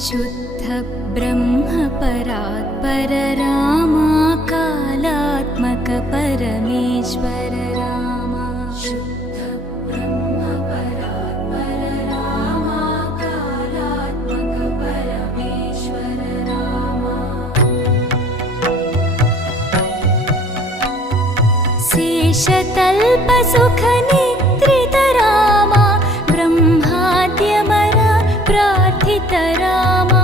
शुद्ध ब्रह्म परात्पर रामा कालात्मक परमेश्वर रामा शुद्ध ब्रह्म परात्पर रामा कालात्मक परमेश्वर रामा शेषतल्प सुख निद्रित रामा ब्रह्माद्यमर प्रार्थित रामा